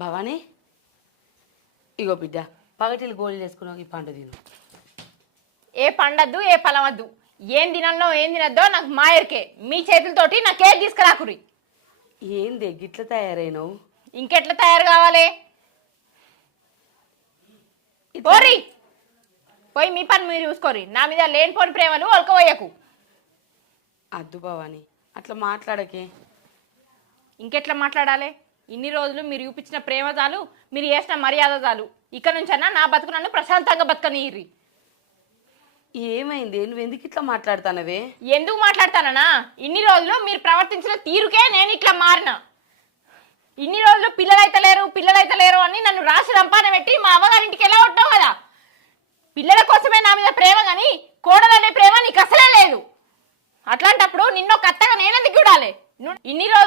భవానీ ఇగో బిడ్డ పగటిలు గోళీలు వేసుకున్నావు ఈ పండు తిను. ఏ పండద్దు ఏ పలవద్దు, ఏం తినాలో ఏం తినద్దో నాకు మాయరికే. మీ చేతులతోటి నాకేం తీసుకురాకురి. ఏంది గిట్ల తయారైనవు? ఇంకెట్లా తయారు కావాలి? పోరి పోయి మీ పని మీరు చూసుకోరి. నా మీద లేనిపోని ప్రేమలు ఒలకపోయకు. అద్దు భవానీ అట్లా మాట్లాడకే. ఇంకెట్లా మాట్లాడాలి? ఇన్ని రోజులు మీరు చూపించిన ప్రేమ చాలు, మీరు చేసిన మర్యాద చాలు. ఇక నుంచన్నా నా బతుకు నన్ను ప్రశాంతంగా బతకనియ్యి. ఏమైంది? నువ్వు ఎందుకు ఇట్లా మాట్లాడతానవే? ఎందుకు మాట్లాడతానా? ఇన్ని రోజులు మీరు ప్రవర్తించిన తీరుకే నేను ఇట్లా మారిన. ఇన్ని రోజులు పిల్లలైతే లేరు అని నన్ను రాసి రంపాన పెట్టి మా అమ్మగారింటికి ఎలా ఉంటావు కదా. పిల్లల కోసమే నా మీద ప్రేమ కానీ కోడలనే ప్రేమ నీకు అసలే లేదు. అట్లాంటప్పుడు నిన్నొక అత్తగా నేనెందుకు చూడాలి? ఇన్ని రోజులు